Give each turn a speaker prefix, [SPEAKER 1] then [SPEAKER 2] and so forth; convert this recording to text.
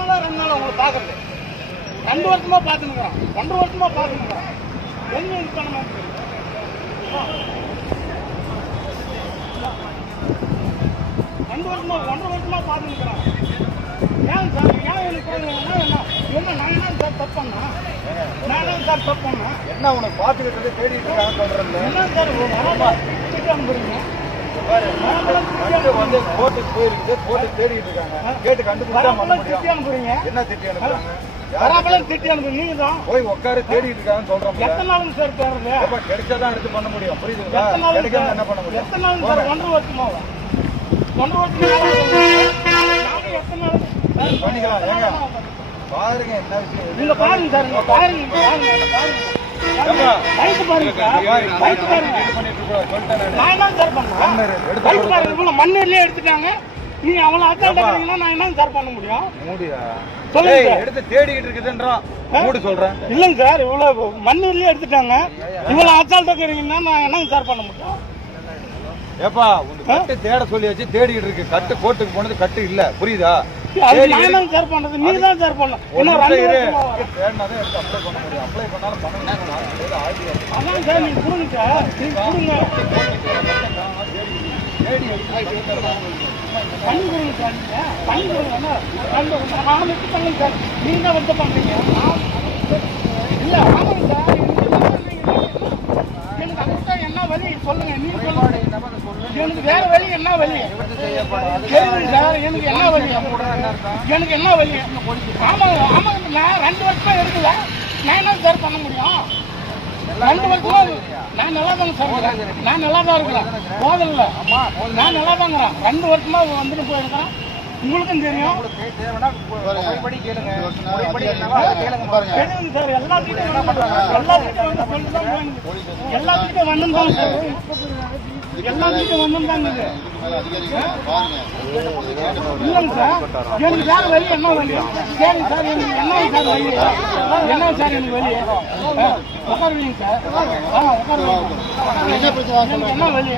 [SPEAKER 1] நாளா ரெண்டு நாள் அவங்களை பார்க்கறது. ரெண்டு வருஷமா பார்த்துருக்குறோம் ஒன்றரை வருஷமா பார்த்துருக்குறோம் எங்க இது பண்ண ரெண்டு வருஷமா ஒன்றரை வருஷமா பார்த்துருக்குறோம் ஏன் சார் ஏன் எனக்கு என்ன என்ன நான் என்ன சார் தப்பு பண்ணா நான் சார் தப்பு
[SPEAKER 2] என்ன உனக்கு பார்த்துக்கிட்டு தேடிட்டு சொல்றேன்
[SPEAKER 1] என்ன சார் வரமா
[SPEAKER 2] வந்து கோர்ட்டுக்கு போயிருக்குது கோர்ட்டுக்கு தேடிட்டு இருக்காங்க கேட்டு கண்டுபிடிச்சா பண்ண முடியும் என்ன திட்டி அனுப்புறாங்க
[SPEAKER 1] வரப்பெல்லாம் திட்டி நீங்க தான்.
[SPEAKER 2] போய் உட்காரு தேடிட்டு இருக்காங்கன்னு சொல்றோம்
[SPEAKER 1] எத்தனை நாளுங்க சார் தேர்றது
[SPEAKER 2] அப்ப கிடைச்சாதான் எடுத்து பண்ண முடியும். புரியுதுங்களா?
[SPEAKER 1] நாள்
[SPEAKER 2] கிடைக்காம என்ன பண்ண முடியும்?
[SPEAKER 1] எத்தனை நாள் சார்? ஒன்றரை வருஷமா நாள்?
[SPEAKER 2] பண்ணிக்கலாம், ஏங்க?
[SPEAKER 1] நாள் ஆகுது?
[SPEAKER 2] பாருங்க என்ன விஷயம்
[SPEAKER 1] நீங்க பாருங்க சார் பாருங்க பாருங்க பாருங்க. லைட் பாருங்க. லைட் பாருங்க.
[SPEAKER 2] நானு.
[SPEAKER 1] என்ன சார் பண்ணேன்?
[SPEAKER 2] போடு.
[SPEAKER 1] பாருங்க. மண்ணூர்லயே எடுத்துட்டாங்க. நீங்க அவளை அச்சால் டக்குறீங்கன்னா நான் என்ன சார் பண்ண முடியும்?
[SPEAKER 2] மூடியா?
[SPEAKER 1] சொல்லுங்க.
[SPEAKER 2] எடுத்து தேடிக்கிட்டு இருக்குதுன்றான். மூடு சொல்றேன்.
[SPEAKER 1] இல்லைங்க சார் இவ்வளவு மண்ணூர்லயே எடுத்துட்டாங்க. இவ்வளவு அச்சால் டக்குறீங்கன்னா நான் என்னங்க சார் பண்ண முடியும்?
[SPEAKER 2] ஏப்பா உங்க கட்டு தேட சொல்லியாச்சு தேடிக்கிட்டு இருக்கு. கட்டு கோர்ட்டுக்கு போனது கட்டு இல்ல. புரியுதா?
[SPEAKER 1] அது நான் என்னங்க சார். பண்றது நீங்க தான் சார் பண்ணணும்.
[SPEAKER 2] ஒரு
[SPEAKER 1] இன்னும் ரெண்டு வருஷமா
[SPEAKER 2] பண்ணாலும். ஆயிடுச்சு
[SPEAKER 1] அதான் சார் நீங்க கொடுங்க சார். நீங்க கொடுங்க. பண்ணி கொடுங்க சார் நீங்க. பண்ணி கொடுங்க நாலு நிமிஷம் பண்ணுங்க சார். நீங்க தான் வந்து பண்றீங்க. நான் இல்ல ஆமாங்க சார் எனக்கு அதுதான் என்ன வழி சொல்லுங்க நீங்க சொல்லுங்க எனக்கு வேற வழி என்ன வழி? சார் எனக்கு என்ன வழி? எனக்கு என்ன வழி? ஆமாங்க ஆமாங்க நான் ரெண்டு வருஷமா எடுக்கல. நான் என்ன சார் பண்ண முடியும்? ரெண்டு வருஷமா நான் நல்லா தாங்க சார் நான் நல்லா தான் இருக்கிறேன் போதல்ல. நான் நல்லா தாங்கிறேன் ரெண்டு வருஷமா வந்துட்டு போயிருக்கிறேன் உங்களுக்கும் தெரியும். சார் எல்லாத்துக்கிட்டும் எல்லாத்துக்கிட்டும் வந்து சொல்லிட்டு தான் எல்லாத்துக்கிட்டும் வந்து தான் சார் எல்லாத்துக்கிட்டும் வந்து தாங்க இல்லைங்க சார் எனக்கு வேற வழி? என்ன வழி சார். எனக்கு என்ன சார். வழி என்ன சார் எனக்கு வழி? உட்காருவீங்க சார் ஆ உட்காருவீங்க எனக்கு என்ன வழி